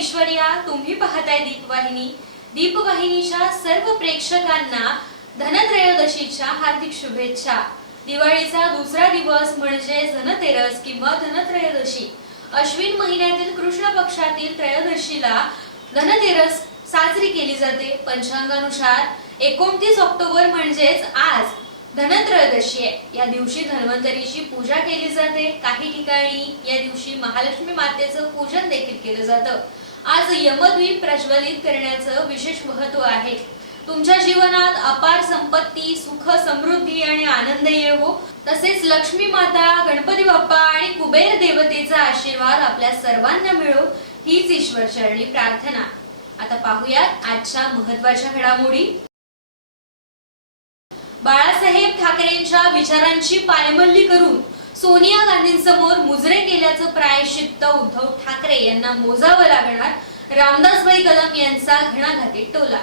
ऐश्वर्या, तुम्ही पाहताय दीपवाहिनी। दीपवाहिनीच्या सर्व प्रेक्षकांना धनत्रयोदशीच्या हार्दिक शुभेच्छा। दिवाळीचा दुसरा दिवस म्हणजे धनतेरस किंवा धनत्रयोदशी। अश्विन महिन्यातील कृष्ण पक्षातील त्रयोदशीला धनतेरस साजरी केली जाते। पंचांगानुसार 29 ऑक्टोबर म्हणजेच आज धनत्रयोदशी आहे। या दिवशी धन्वंतरीची पूजा केली जाते। काही ठिकाणी या दिवशी महालक्ष्मी मातेचं पूजन देखील केलं जातं। आज यमद्वीप प्रज्वलित करण्याचं विशेष महत्त्व आहे। तुमच्या जीवनात अपार संपत्ती, सुख, समृद्धी आणि आनंद येवो। तसेच लक्ष्मी माता, गणपती बाप्पा आणि कुबेर देवतेचा आशीर्वाद आपल्या सर्वांना मिळो हीच ईश्वरचरणी प्रार्थना। आता पाहूयात आजच्या महत्त्वाच्या घडामोडी। बाळासाहेब ठाकरेंच्या विचारांची पायमल्ली करून सोनिया गांधींसमोर मुजरे केल्याचं प्रायश्चित्त उद्धव ठाकरे यांना मोजावं लागणार। रामदासभाई कदम यांचा घणाघाती टोला।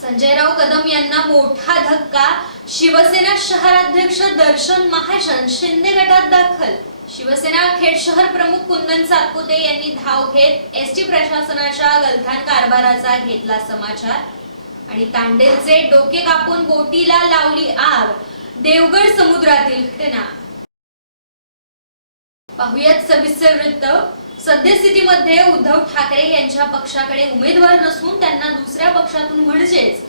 संजयराव कदम यांना मोठा धक्का। शिवसेना शहराध्यक्ष दर्शन महाजन शिंदे गटात दाखल। शिवसेना खेड शहर प्रमुख कुंदन सातपुते यांनी धाव घेत एसटी प्रशासनाच्या गलथान कारभाराचा घेतला समाचार। आणि तांडेलचे डोके कापून बोटीला लावली आग, देवगड समुद्रातील घटना। पाहुयात सविस्तर वृत्त। सद्यस्थितीमध्ये उद्धव ठाकरे यांच्या पक्षाकडे उमेदवार नसून त्यांना दुसऱ्या पक्षातून म्हणजेच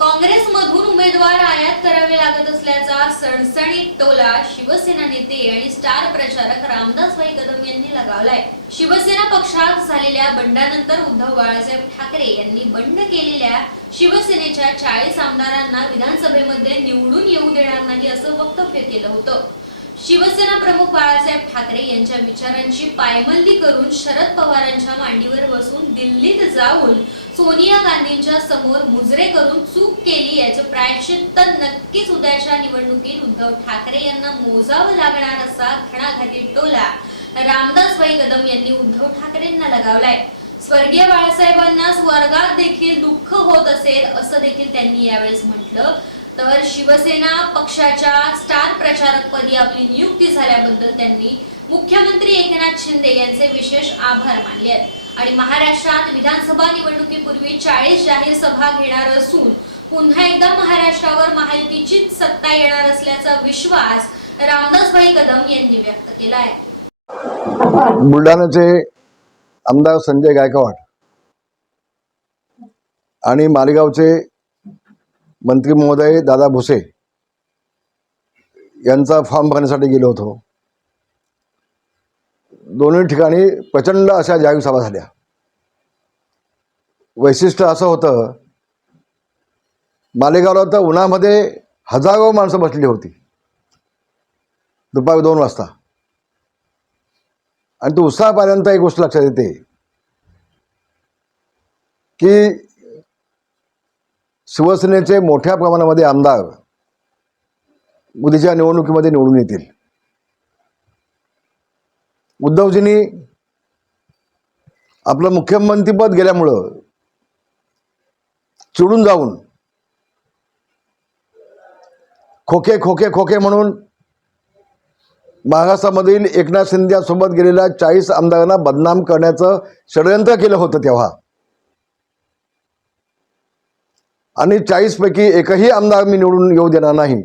काँग्रेसमधून उमेदवार आयात करावे लागत असल्याचा सणसणीत टोला शिवसेना नेते आणि स्टार प्रचारक रामदासभाई कदम यांनी लगावलाय। शिवसेना पक्षात झालेल्या बंडानंतर उद्धव बाळासाहेब ठाकरे यांनी बंड केलेल्या शिवसेनेच्या 40 आमदारांना विधानसभेमध्ये निवडून येऊ देणार नाही असं वक्तव्य केलं होतं। शिवसेना प्रमुख बाळासाहेब ठाकरे यांच्या विचारांची पायमल्ली करून शरद पवारांच्या मांडीवर बसून दिल्लीत जाऊन सोनिया गांधींच्या समोर मुजरे करून चूक केली याचं प्रायश्चित्त नक्कीच उद्याच्या निवडणुकीत उद्धव ठाकरे यांना मोजावं लागणार असा घणाघाती टोला रामदासभाई कदम यांनी उद्धव ठाकरेंना लगावलाय। स्वर्गीय बाळासाहेबांना स्वर्गात देखील दुःख होत असेल असं देखील त्यांनी यावेळेस म्हटलं। तर शिवसेना पक्षाच्या स्टार प्रचारकपदी आपली नियुक्ती झाल्याबद्दल त्यांनी मुख्यमंत्री एकनाथ शिंदे यांचे विशेष आभार मानले आहेत। आणि महाराष्ट्रात विधानसभा निवडणुकीपूर्वी 40 जाहीर सभा घेणार असून पुन्हा एकदा महाराष्ट्रावर महायुतीचीच सत्ता येणार असल्याचा विश्वास रामदासभाई कदम यांनी व्यक्त केला आहे। बुलढाण्याचे आमदार संजय गायकवाड आणि मालेगावचे मंत्री महोदय दादा भुसे यांचा फॉर्म भरण्यासाठी गेलो होतो। दोन्ही ठिकाणी प्रचंड अशा जाहीर सभा झाल्या। वैशिष्ट्य असं होतं, मालेगावला तर उन्हामध्ये हजारो माणसं बसलेली होती दुपारी 2 वाजता। आणि तो उत्साह पाहिल्यानंतर एक गोष्ट लक्षात येते की शिवसेनेचे मोठ्या प्रमाणामध्ये आमदार उद्याच्या निवडणुकीमध्ये निवडून येतील। उद्धवजींनी आपलं मुख्यमंत्रीपद गेल्यामुळं चिडून जाऊन खोके खोके खोके म्हणून महाराष्ट्रामधील एकनाथ शिंदे सोबत गेलेल्या 40 आमदारांना बदनाम करण्याचं षडयंत्र केलं होतं तेव्हा। आणि 40 पैकी एकही आमदार मी निवडून येऊ देणार नाही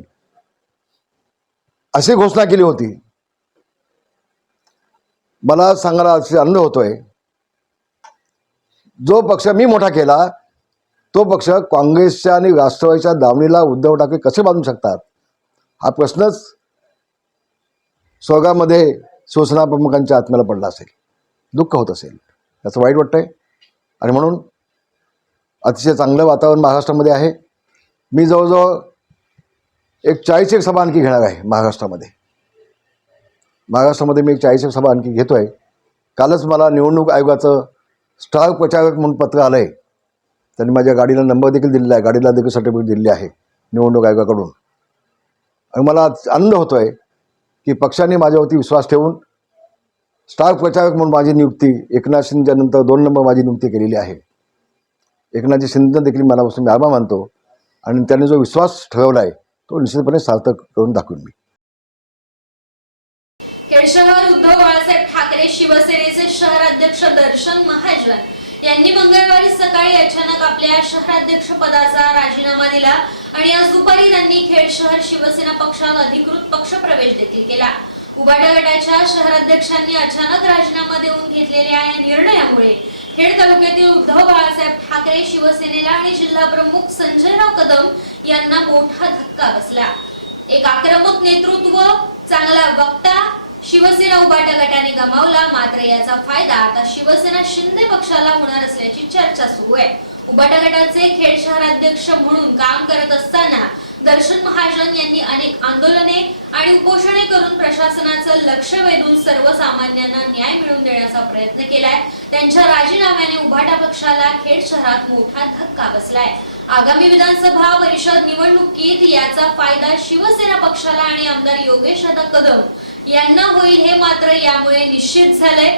अशी घोषणा केली होती। मला सांगायला आनंद होतोय, जो पक्ष मी मोठा केला तो पक्ष काँग्रेसच्या आणि राष्ट्रवादीच्या दावणीला उद्धव ठाकरे कसे बांधू शकतात हा प्रश्नच स्वर्गामध्ये शिवसेना प्रमुखांच्या आत्म्याला पडला असेल, दुःख होत असेल, त्याचं वाईट वाटतंय। आणि म्हणून अतिशय चांगलं वातावरण महाराष्ट्रामध्ये आहे। मी जवळजवळ एक 40 सभा आणखी घेणार आहे महाराष्ट्रामध्ये मी एक 40 सभा आणखी घेतोय। कालच मला निवडणूक आयोगाचं स्टार प्रचारक म्हणून पत्र आलंय। त्यांनी माझ्या गाडीला नंबर देखील दिलेला आहे, गाडीला देखील सर्टिफिकेट दिलेले आहे निवडणूक आयोगाकडून। आणि मला आनंद होतोय की पक्षाने माझ्यावरती विश्वास ठेवून स्टार प्रचारक म्हणून माझी नियुक्ती एकनाथ शिंदेनंतर 2 नंबर माझी नियुक्ती केलेली आहे। एकनाथजी शिंदे देखील मनापासून मी आभार मानतो आणि त्यांनी जो विश्वास ठेवलाय तो निश्चितपणे सार्थक करून दाखवेन मी। खेड शहर उद्धव बाळासाहेब ठाकरे ठाकरे शिवसेनेचे शहर अध्यक्ष दर्शन महाजन यांनी मंगळवारी सकाळी अचानक आपल्या शहराध्यक्ष पदाचा राजीनामा दिला आणि आज दुपारी त्यांनी खेड शहर शिवसेना पक्षात अधिकृत पक्षप्रवेश देखील केला। उबाटा गटाच्या शहराध्यक्षांनी अचानक राजीनामा देऊन घेतलेल्या या निर्णयामुळे खेड तालुक्यातील उद्धव बाळासाहेब ठाकरे शिवसेनेला आणि जिल्हा प्रमुख संजयराव कदम यांना मोठा धक्का बसला। एक आक्रमक नेतृत्व, चांगला वक्ता शिवसेना उबाटा गटाने गमावला, मात्र याचा फायदा आता शिवसेना शिंदे पक्षाला होणार असल्याची चर्चा सुरू आहे। उबाटा गटाचे खेड शहराध्यक्ष म्हणून काम करत असताना दर्शन महाजन यांनी अनेक आंदोलने आणि उपोषणे करून प्रशासनाचं लक्ष वेधून सर्वसामान्यांना न्याय मिळवून देण्याचा प्रयत्न केलाय। त्यांच्या राजीनाम्याने उबाटा पक्षाला खेड शहरात मोठा धक्का बसलाय। आगामी विधानसभा परिषद निवडणुकीत याचा फायदा शिवसेना पक्षाला आणि आमदार योगेशदादा कदम यांना होईल हे मात्र यामुळे निश्चित झालंय।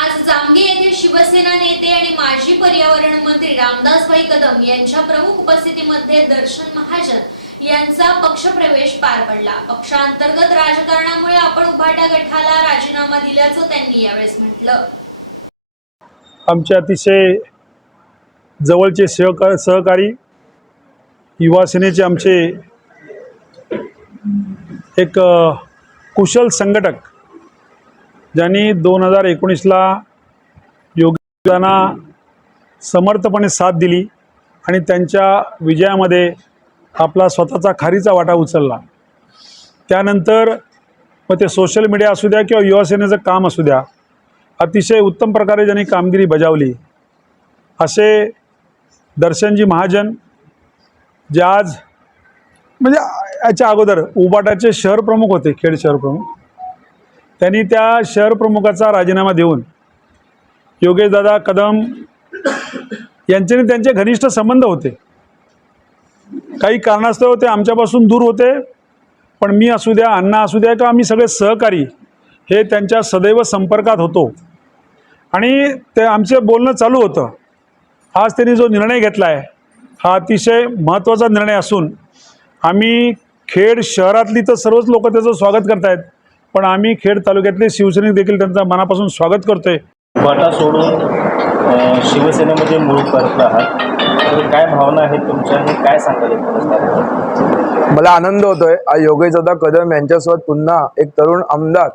आज जामगे येथे शिवसेना नेते आणि माजी पर्यावरण मंत्री रामदासभाई कदम यांच्या प्रमुख उपस्थितीमध्ये दर्शन महाजन यांचा पक्षप्रवेश पार पडला। पक्षांतर्गत राजकारणामुळे आपण उभाटा गटाला राजीनामा दिल्याचं त्यांनी यावेळेस म्हटलं। आमचे अतिशय जवळचे सहकारी युवा सेनेचे आमचे एक कुशल संघटक ज्यांनी 2019ला योगेशदादांना समर्थपणे साथ दिली आणि त्यांच्या विजयामध्ये आपला स्वतःचा खारीचा वाटा उचलला। त्यानंतर मग ते सोशल मीडिया असू द्या किंवा युवा सेनेचं काम असू द्या, अतिशय उत्तम प्रकारे ज्यांनी कामगिरी बजावली असे दर्शनजी महाजन, जे आज म्हणजे याच्या अगोदर उबाटाचे शहर प्रमुख होते, खेड शहर प्रमुख, त्यांनी त्या शहर प्रमुखाचा राजीनामा देऊन योगेशदादा कदम यांच्याने त्यांचे घनिष्ठ संबंध होते। काही कारणास्तव ते आमच्यापासून दूर होते, पण मी असू द्या, अण्णा असू द्या, का आम्ही सगळे सहकारी हे त्यांच्या सदैव संपर्कात होतो आणि ते आमचे बोलणं चालू होतं। आज त्यांनी जो निर्णय घेतला आहे हा अतिशय महत्त्वाचा निर्णय असून आम्ही खेड शहरातली तर सर्वच लोक त्याचं स्वागत करत आहेत, पण आम्ही खेड तालुक्यातले शिवसैनिक देखील त्यांचं मनापासून स्वागत करतोय। उबाटा सोडून शिवसेनेमध्ये मूळ परतला आहात, तर काय भावना आहेत तुमच्या, हे काय सांगाल? मला आनंद होतोय आज योगेशदादा कदम यांच्यासोबत पुन्हा एक तरुण आमदार,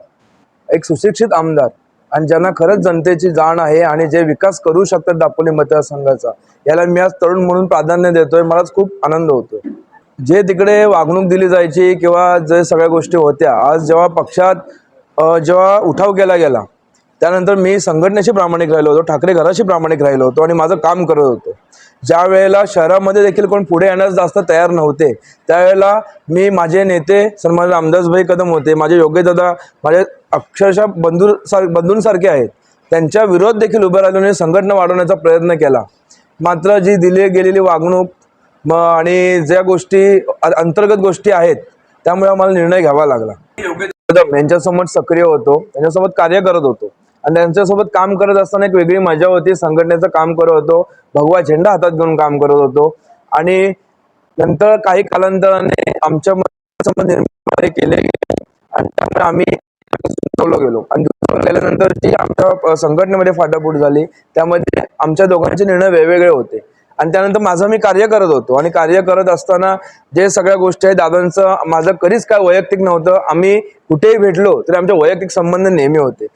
एक सुशिक्षित आमदार आणि ज्यांना खरंच जनतेची जाण आहे आणि जे विकास करू शकतात दापोली मतदारसंघाचा, याला मी आज तरुण म्हणून प्राधान्य देतोय। मलाच खूप आनंद होतोय। जे तिकडे वागणूक दिली जायची किंवा जे सगळ्या गोष्टी होत्या, आज जेव्हा पक्षात जेव्हा उठाव केला गेला त्यानंतर मी संघटनेशी प्रामाणिक राहिलो होतो, ठाकरे घराशी प्रामाणिक राहिलो होतो आणि माझं काम करत होतो। ज्या वेळेला शहरामध्ये देखील कोण पुढे येण्यास जास्त तयार नव्हते, त्यावेळेला मी, माझे नेते सन्माननीय रामदासभाई कदम होते, माझे योगेशदादा माझे अक्षरशः बंधूंसारखे आहेत, त्यांच्या विरोध देखील उभे राहिल्याने संघटना वाढवण्याचा प्रयत्न केला। मात्र जी दिली गेलेली वागणूक आणि ज्या गोष्टी अंतर्गत गोष्टी आहेत त्यामुळे आम्हाला निर्णय घ्यावा लागला। योगेशदादा यांच्यासोबत सक्रिय होतो, त्यांच्यासोबत कार्य करत होतो आणि त्यांच्यासोबत काम करत असताना एक वेगळी मजा होती। संघटनेचं काम करत होतो, भगवा झेंडा हातात घेऊन काम करत होतो आणि नंतर काही कालांतराने आमच्या निर्माण केले गेले आणि त्यामुळे आम्ही गेलो आणि गेल्यानंतर जी आमच्या संघटनेमध्ये फाटाफूट झाली, त्यामध्ये आमच्या दोघांचे निर्णय वेगवेगळे होते आणि त्यानंतर माझं मी कार्य करत होतो आणि कार्य करत असताना जे सगळ्या गोष्टी आहेत, दादांचं माझं कधीच काय वैयक्तिक नव्हतं। आम्ही कुठेही भेटलो तरी आमचे वैयक्तिक संबंध नेहमी होते।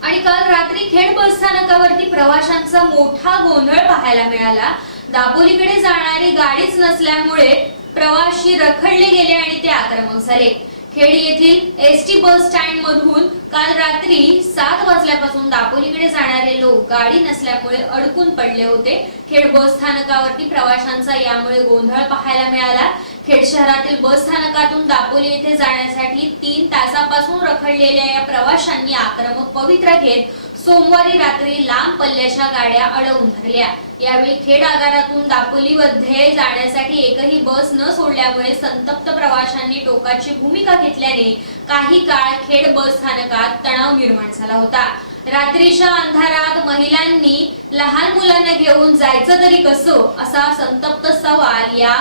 आणि काल रात्री खेड बस स्थानकावरती प्रवाशांचा मोठा गोंधळ पाहायला मिळाला। दापोलीकडे जाणारी गाडीच नसल्यामुळे प्रवासी रखडले गेले आणि ते आक्रमक झाले। खेड येथील एसटी बस स्टँड मधून काल रात्री 7 वाजल्यापासून दापोलीकडे जाणारे लोक गाडी नसल्यामुळे अडकून पडले होते। खेड बस स्थानकावरती प्रवाशांचा यामुळे गोंधळ पाहायला मिळाला। खेड शहरातील बस स्थानकातून दापोली येथे जाण्यासाठी 3 तासापासून रखडलेल्या या प्रवाशांनी आक्रमक पवित्रा घेत सोमवारी रात्री लांब पल्ल्याच्या गाड्या अडवून धरल्या। यावेळी खेड आगारातून दापोलीमध्ये जाण्यासाठी एकही बस न सोडल्यामुळे संतप्त प्रवाशांनी टोकाची भूमिका घेतल्याने काही काळ खेड बस स्थानकात तणाव निर्माण झाला होता। रात्रीच्या अंधारात महिलांनी लहान मुलांना घेऊन जायचं तरी कसं, असा संतप्त सवाल या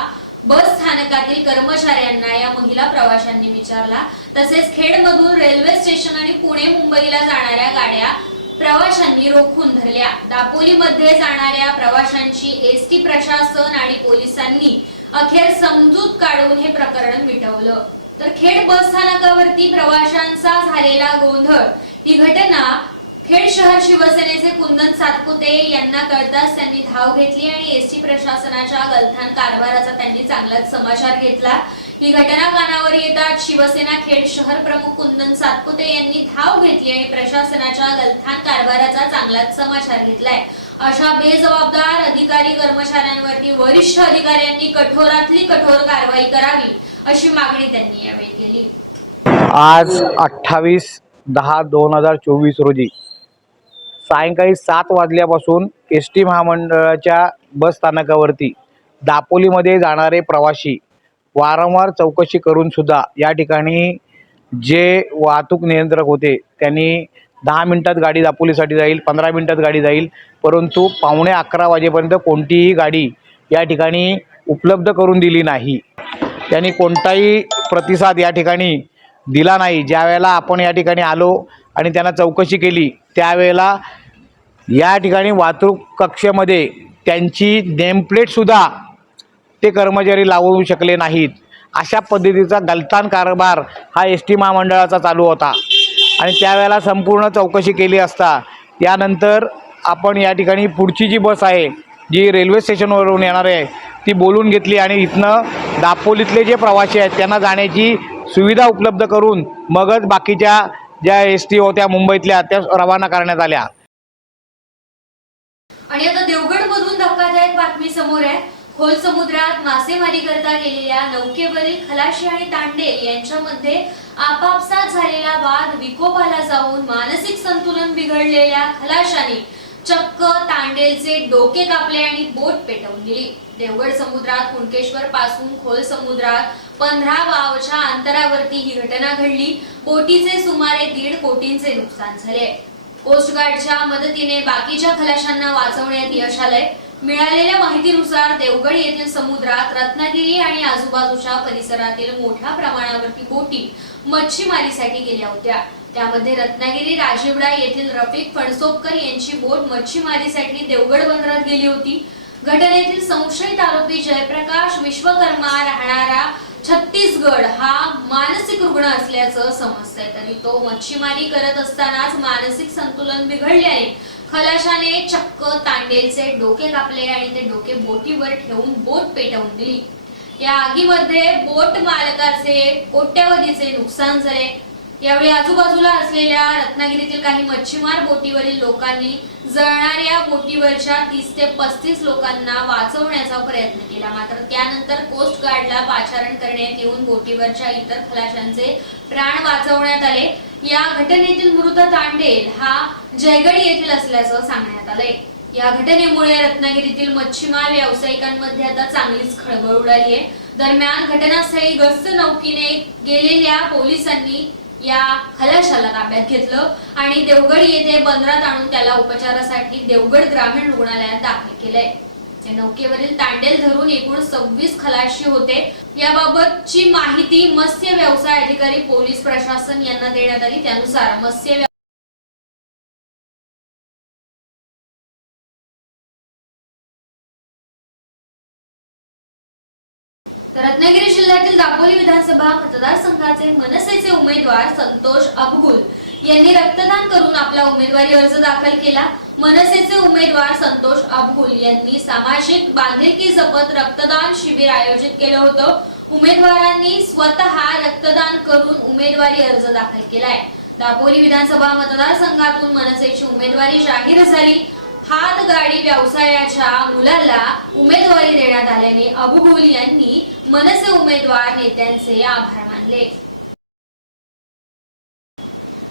बस स्थानकातील कर्मचाऱ्यांना या महिला प्रवाशांनी विचारला। तसेच खेडमधून रेल्वे स्टेशन आणि पुणे मुंबईला जाणाऱ्या गाड्या प्रवाशांनी रोखून धरल्या। दापोलीमध्ये जाणाऱ्या प्रवाशांची एसटी प्रशासन आणि पोलिसांनी अखेर समजूत काढून हे प्रकरण मिटवलं। तर खेड बस स्थानकावरती प्रवाशांचा झालेला गोंधळ ही घटना खेड शहर शिवसेनेचे कुंदन सातपुते यांना कळताच त्यांनी धाव घेतली आणि एसटी प्रशासनाच्या गलथान कारभाराचा त्यांनी चांगलाच समाचार घेतला। ही घटना कानावर येताच शिवसेना खेड शहर प्रमुख कुंदन सातपुते यांनी धाव घेतली आणि प्रशासनाच्या गलथान कारभाराचा चांगलाच समाचार घेतलाय। अशा बेजबाबदार अधिकारी कर्मचाऱ्यांवरती वरिष्ठ अधिकाऱ्यांनी कठोरातली कठोर कारवाई करावी अशी मागणी त्यांनी यावेळी केली। आज 28/10/2024 रोजी सायंकाळी 7 वाजल्यापासून एस टी महामंडळाच्या बस स्थानकावरती दापोलीमध्ये जाणारे प्रवासी वारंवार चौकशी करून सुद्धा या ठिकाणी जे वाहतूक नियंत्रक होते त्यांनी 10 मिनिटात गाडी दापोलीसाठी जाईल, 15 मिनिटात गाडी जाईल, परंतु 11:15 वाजेपर्यंत कोणतीही गाडी या ठिकाणी उपलब्ध करून दिली नाही। त्यांनी कोणताही प्रतिसाद या ठिकाणी दिला नाही। ज्या वेळेला आपण या ठिकाणी आलो आणि त्यांना चौकशी केली त्यावेळेला या ठिकाणी वाहतूक कक्षामध्ये त्यांची नेमप्लेटसुद्धा ते कर्मचारी लावू शकले नाहीत। अशा पद्धतीचा गलथान कारभार हा एस टी महामंडळाचा चालू होता आणि त्यावेळेला संपूर्ण चौकशी केली असता यानंतर आपण या ठिकाणी पुढची जी बस आहे जी रेल्वे स्टेशनवरून येणार आहे ती बोलून घेतली आणि इथनं दापोलीतले जे प्रवासी आहेत त्यांना जाण्याची सुविधा उपलब्ध करून मगच बाकीच्या ज्या एस टी होत्या मुंबईतल्या त्या रवाना करण्यात आल्या। आणि आता देवगडमधून धक्कादायक बातमी समोर आहे। खोल समुद्रात मासेमारी करता गेलेल्या नौकेवरील खलाशी आणि तांडेल यांच्यामध्ये आपापसात झालेला वाद विकोपाला जाऊन मानसिक संतुलन बिघडलेल्या खलाशांनी चक्क तांडेलचे डोके कापले आणि बोट पेटवून दिली। देवगड समुद्रात कुणकेश्वर पासून खोल समुद्रात 15 गावच्या अंतरावरती ही घटना घडली। बोटीचे सुमारे 1.5 कोटींचे नुकसान झाले। कोस्ट गार्डच्या मदतीने बाकीच्या खलाशांना वाचवण्यात यश आलंय। मिळालेल्या माहितीनुसार देवगड येथील समुद्रात रत्नागिरी आणि आजूबाजूच्या परिसरातील मोठ्या प्रमाणावरती बोटी मच्छीमारीसाठी गेल्या होत्या। त्यामध्ये रत्नागिरी राजीवडा येथील रफिक फणसोपकर यांची बोट मच्छीमारीसाठी देवगड बंदरात गेली होती। घटनेतील संशयित आरोपी जयप्रकाश विश्वकर्मा राहणारा छत्तीसगड हा मानसिक रुग्ण असल्याचं समजतंय। तरी तो मच्छीमारी करत असतानाच मानसिक संतुलन बिघडल्याने खलाशाने चक्क तांडेलचे डोके कापले आणि ते डोके बोटीवर ठेवून बोट पेटवून दिली। या आगीमध्ये बोट मालकाचे कोट्यावधीचे नुकसान झाले। यावेळी आजूबाजूला असलेल्या रत्नागिरीतील काही मच्छीमार बोटीवरील लोकांनी जळणाऱ्या बोटीवरच्या 30 ते 35 लोकांना वाचवण्याचा प्रयत्न केला। मात्र त्यानंतर कोस्ट गार्डला पाचारण करण्यात येऊन बोटीवरच्या इतर खलाशांचे प्राण वाचवण्यात आले। या घटनेतील मृत तांडेल हा जयगड येथील असल्याचं सांगण्यात आलंय। या घटनेमुळे रत्नागिरीतील मच्छीमार व्यावसायिकांमध्ये आता चांगलीच खळबळ उडाली आहे। दरम्यान घटनास्थळी गस्त नौकेने गेलेल्या पोलिसांनी या खलाशाला ताब्यात घेतलं आणि देवगड येथे बंदरात आणून त्याला उपचारासाठी देवगड ग्रामीण रुग्णालयात दाखल केलंय। त्या नौकेवरील तांडेल धरून एकूण 26 खलाशी होते। याबाबतची माहिती मत्स्य व्यवसाय अधिकारी पोलीस प्रशासन यांना देण्यात आली। त्यानुसार मत्स्य रत्नागिरी जिल्ह्यातील दापोली विधानसभा मतदारसंघाचे मनसेचे उमेदवार संतोष अबगुल यांनी रक्तदान करून आपला उमेदवारी अर्ज दाखल केला। मनसेचे उमेदवार संतोष अबगुल यांनी सामाजिक बांधिलकी जपत रक्तदान शिबिर आयोजित केलं होतं। उमेदवारांनी स्वतः रक्तदान करून उमेदवारी अर्ज दाखल केलाय। दापोली विधानसभा मतदारसंघातून मनसेची उमेदवारी जाहीर झाली। हातगाडी व्यवसायाच्या मुलाला उमेदवारी देण्यात आल्याने अबगुल यांनी मनसे उमेदवार नेत्यांचे आभार मानले।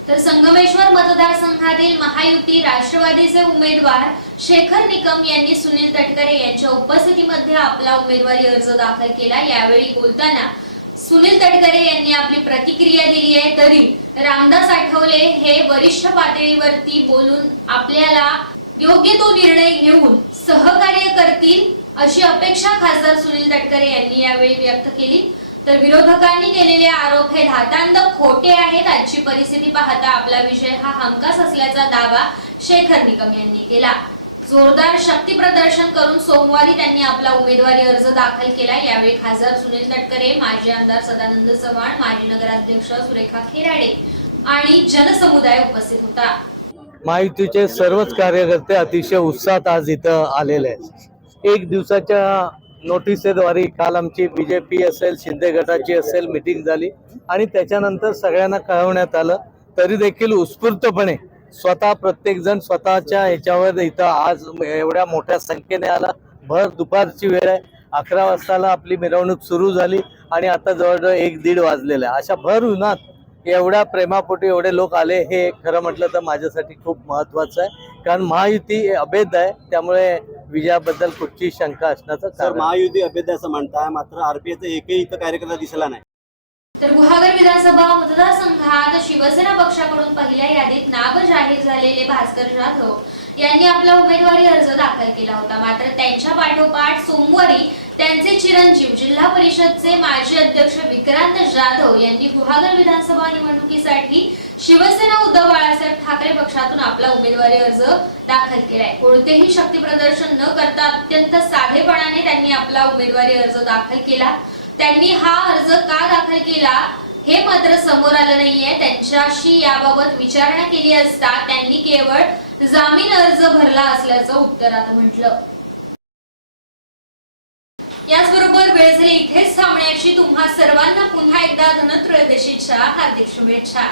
तर संगमेश्वर मतदारसंघातील महायुती राष्ट्रवादीचे उमेदवार शेखर निकम यांनी सुनील तटकरे यांच्या उपस्थितीमध्ये आपला उमेदवारी अर्ज दाखल केला। यावेळी बोलताना सुनील तटकरे यांनी आपली प्रतिक्रिया दिली आहे। तरी रामदास आठवले हे वरिष्ठ पातळीवरती बोलून आपल्याला योग्य तो निर्णय घेऊन सहकार्य करतील अशी अपेक्षा खासदार सुनील तटकरे यांनी यावेळी व्यक्त केली. तर विरोधकांनी केलेले आरोप हे धातांड खोटे आहेत. आजची परिस्थिती पाहता आपला विजय हा हमखास असल्याचा दावा शेखर निकम यांनी केला. जोरदार शक्ती प्रदर्शन करून सोमवारी त्यांनी आपला उमेदवारी अर्ज दाखल केला. यावेळी खासदार सुनील तटकरे, माजी आमदार सदानंद चव्हाण, माजी नगराध्यक्ष सुरेखा खेराडे आणि जनसमुदाय उपस्थित होता. महायुतीचे सर्वच कार्यकर्ते अतिशय उत्साहात आज इथं आलेले आहेत. एक दिवसाच्या नोटिसेद्वारे काल आमची बीजेपी असेल, शिंदे गटाची असेल मीटिंग झाली आणि त्याच्यानंतर सगळ्यांना कळवण्यात आलं. तरी देखील उत्स्फूर्तपणे स्वतः प्रत्येक जण स्वतःच्या ह्याच्यावर इथं आज एवढ्या मोठ्या संख्येने आला. भर दुपारची वेळ आहे. 11 वाजताला आपली मिरवणूक सुरू झाली आणि आता जवळजवळ 1-1:30 वाजलेलं आहे. अशा भर उन्हात एवढ्या प्रेमापोटी एवढे लोक आले हे खरं म्हटलं तर माझ्यासाठी खूप महत्त्वाचं आहे. कारण महायुती अभेद आहे, त्यामुळे विजयाबद्दल कुठची शंका असण्याचं सर, कारण महायुती अभेद असं म्हणताय, मात्र आरपीआयचा एकही इथं कार्यकर्ता दिसला नाही. तर गुहागर विधानसभा मतदारसंघात शिवसेना पक्षाकडून पहिल्या यादीत नाव जाहीर झालेले भास्कर जाधव यांनी आपला उमेदवारी अर्ज दाखल केला होता. मात्र त्यांच्या पाठोपाठ सोमवारी त्यांचे चिरंजीव जिल्हा परिषदचे माजी अध्यक्ष विक्रांत जाधव यांनी गुहागर विधानसभा निवडणुकीसाठी शिवसेना उद्धव बाळासाहेब ठाकरे पक्षातून आपला उमेदवारी अर्ज दाखल केलाय. कोणतेही शक्ती प्रदर्शन न करता अत्यंत साधेपणाने त्यांनी आपला उमेदवारी अर्ज दाखल केला. त्यांनी हा अर्ज का दाखल केला हे मात्र समोर आलं नाहीये. त्यांच्याशी याबाबत विचारणा केली असता त्यांनी केवळ जामीन अर्ज भरला असल्याचं उत्तरात म्हटलं. याचबरोबर वेळ झाली इथेच थांबण्याची. तुम्हा सर्वांना पुन्हा एकदा धनत्रयोदशीच्या हार्दिक शुभेच्छा.